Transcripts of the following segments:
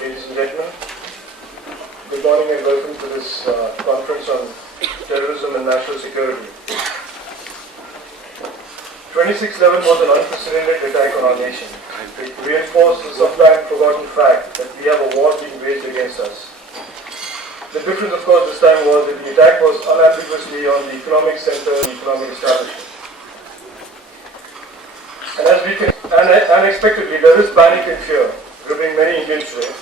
Ladies and gentlemen, good morning and welcome to this conference on terrorism and national security. 26/11 was an unprecedented attack on our nation. It reinforced the sometimes forgotten fact that we have a war being waged against us. The difference, of course, this time was that the attack was unambiguously on the economic center and the economic establishment. And unexpectedly, there is panic and fear gripping many Indians today.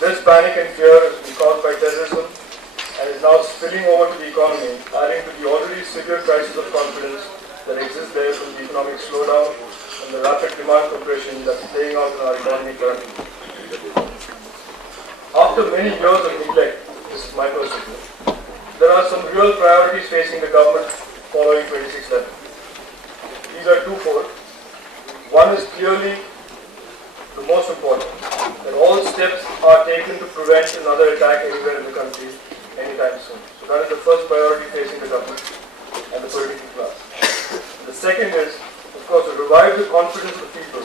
This panic and fear has been caused by terrorism and is now spilling over to the economy, adding to the already severe crisis of confidence that exists there from the economic slowdown and the rapid demand compression that is playing out in our economy currently. After many years of neglect, this is my perspective, there are some real priorities facing the government following 26/11. These are twofold. One is clearly the most important, that all steps are taken to prevent another attack anywhere in the country anytime soon. So that is the first priority facing the government and the political class. The second is, of course, to revive the confidence of people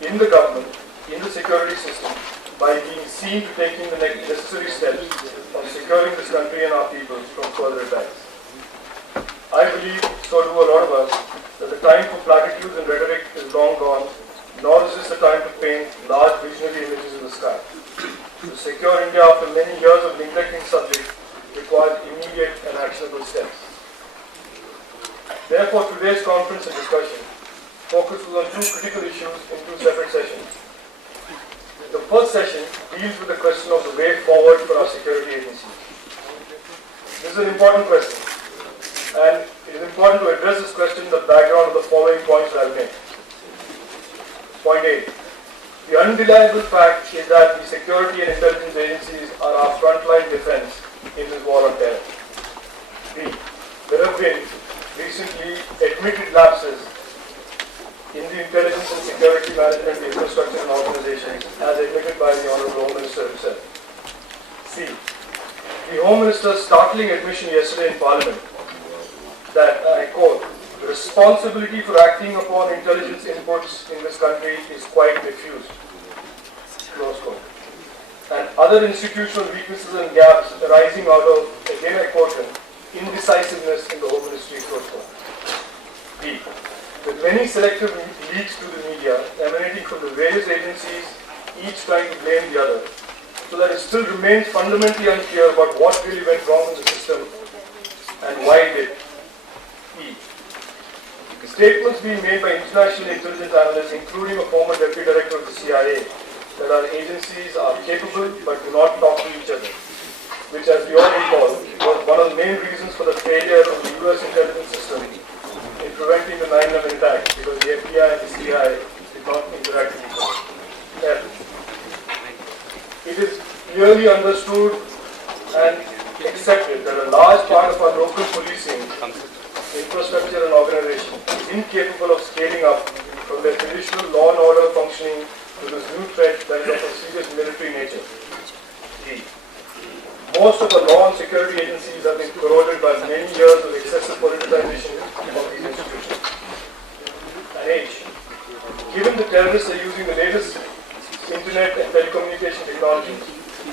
in the government, in the security system, by being seen to taking the necessary steps of securing this country and our people from further attacks. I believe, so do a lot of us, that the time for platitudes and rhetoric is long gone, nor is this the time to paint large visionary images in the sky. To secure India after many years of neglecting subjects requires immediate and actionable steps. Therefore, today's conference and discussion focuses on two critical issues in two separate sessions. The first session deals with the question of the way forward for our security agencies. This is an important question, and it is important to address this question in the background of the following points that I will make. Point A. The undeniable fact is that the security and intelligence agencies are our frontline defense in this war on terror. B. There have been recently admitted lapses in the intelligence and security management infrastructure and organizations, as admitted by the Honorable Home Minister himself. C. The Home Minister's startling admission yesterday in Parliament that, I quote, "The responsibility for acting upon intelligence inputs in this country is quite diffused," close quote. And other institutional weaknesses and gaps arising out of, again I quote him, "indecisiveness in the Home Ministry," close quote. D. With many selective leaks to the media emanating from the various agencies, each trying to blame the other, so that it still remains fundamentally unclear about what really went wrong in the system and why it did. E. Statements being made by international intelligence analysts, including a former deputy director of the CIA, that our agencies are capable but do not talk to each other, which, as we all recall, was one of the main reasons for the failure of the US intelligence system in preventing the 9/11 attack, because the FBI and the CIA did not interact with each other. F. It is clearly understood and accepted that a large part of our local policing infrastructure and organization is incapable of scaling up from their traditional law and order functioning to this new threat that is of a serious military nature. G. Most of the law and security agencies have been corroded by many years of excessive politicization of these institutions. And H. Given the terrorists are using the latest internet and telecommunication technologies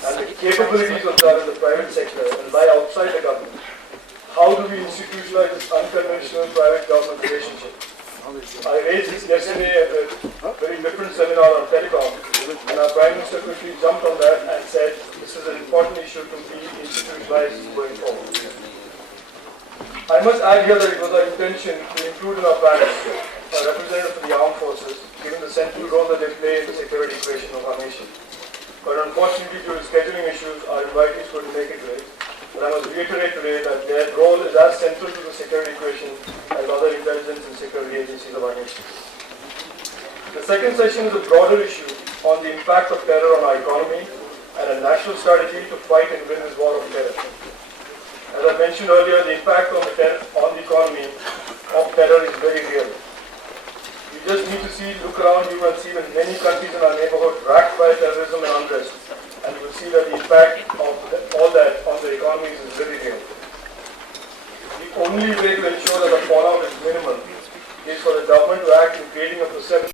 and the capabilities of that in the private sector and lie outside the government, how do we institutionalize this unconventional private-government relationship? I raised this yesterday at a very different seminar on telecom, and our Prime Minister quickly jumped on that and said this is an important issue to be institutionalized going forward. I must add here that it was our intention to include in our panel a representative for the armed forces, given the central role that they play in the security equation of our nation. But unfortunately, due to scheduling issues, our invitees couldn't make it today. But I must reiterate today that their role is as central to the security equation as other intelligence and security agencies of our nation. The second session is a broader issue on the impact of terror on our economy and a national strategy to fight and win this war of terror. As I mentioned earlier, the impact on the economy of terror is very real. You just need to look around you and see that many countries in our neighborhood racked by terrorism and unrest, and you will see that the impact of all that on the economies is very real. The only way to ensure that the fallout is minimal is for the government to act in creating a perception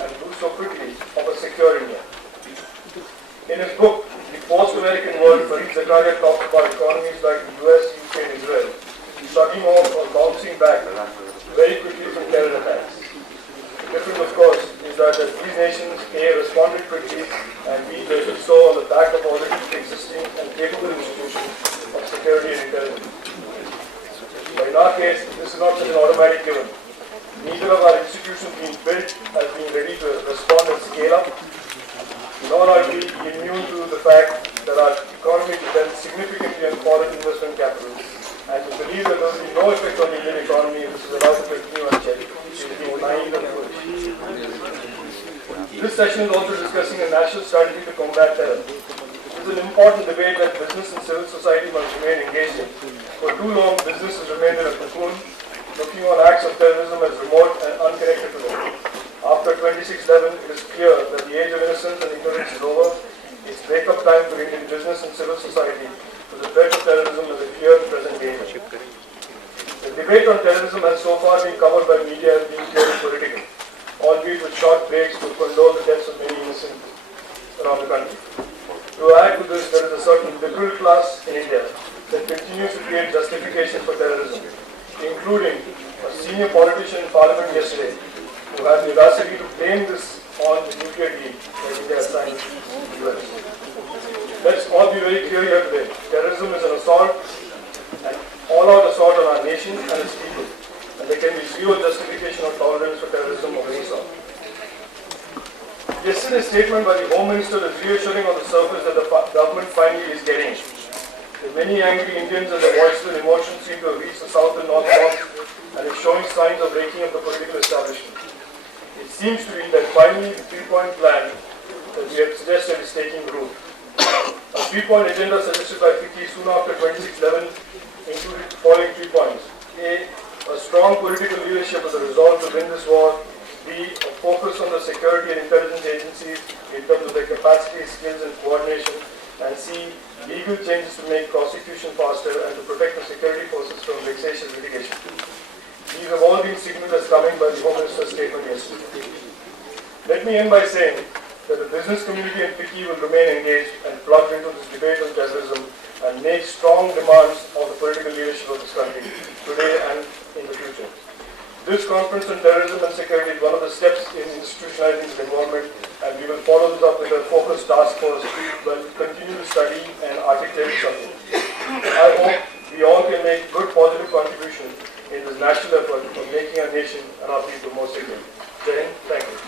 and do so quickly of a secure India. earlier talked about economies like the US, UK and Israel shrugging off or bouncing back very quickly from terror attacks. The difference, of course, is that these nations responded quickly and B did so on the back of already existing and capable institutions of security and intelligence. But in our case, this is not such an automatic given. Neither of our institutions being built as being ready to respond and scale up, nor are we immune to the fact that our economy depends significantly on foreign investment capital, and to believe that there will be no effect on the Indian economy if this is allowed to continue unchecked is being naive and foolish. This session is also discussing a national strategy to combat terror. It is an important debate that business and civil society must remain engaged in. For too long, business has remained in a cocoon, looking on acts of terrorism as remote and unconnected to them. After 26/11, it is clear that the age of innocence and ignorance is over. It's break-up time for Indian business and civil society, with the threat of terrorism as a clear present danger. The debate on terrorism has so far been covered by media as being purely political, albeit with short breaks to condole the deaths of many innocents around the country. To add to this, there is a certain liberal class in India that continues to create justification for terrorism, including a senior politician in Parliament yesterday who had the audacity to blame this on the nuclear deal that India has signed with the US. Let's all be very clear here today. Terrorism is an assault, an all-out assault on our nation and its people, and there can be zero justification or tolerance for terrorism of any sort. Yesterday's statement by the Home Minister is reassuring on the surface that the government finally is getting it. The many angry Indians and their voices and emotions seem to have reached the south and north blocks and is showing signs of breaking up the political establishment. It seems to be that finally the three-point plan that we had suggested is taking root. A three-point agenda suggested by FICCI soon after 26/11 included the following 3 points. A strong political leadership with a resolve to win this war. B, a focus on the security and intelligence agencies in terms of their capacity, skills and coordination. And C, legal changes to make prosecution faster and to protect the security forces from vexatious litigation. These have all been signaled as coming by the Home Minister's statement yesterday. Let me end by saying that the business community and FICCI will remain engaged and plugged into this debate on terrorism and make strong demands of the political leadership of this country today and in the future. This conference on terrorism and security is one of the steps in institutionalizing this involvement, and we will follow this up with a focused task force that will continue to study and articulate something. I hope we all can make good positive contribution in this national effort of making our nation and our people more secure. Jai Hind, thank you.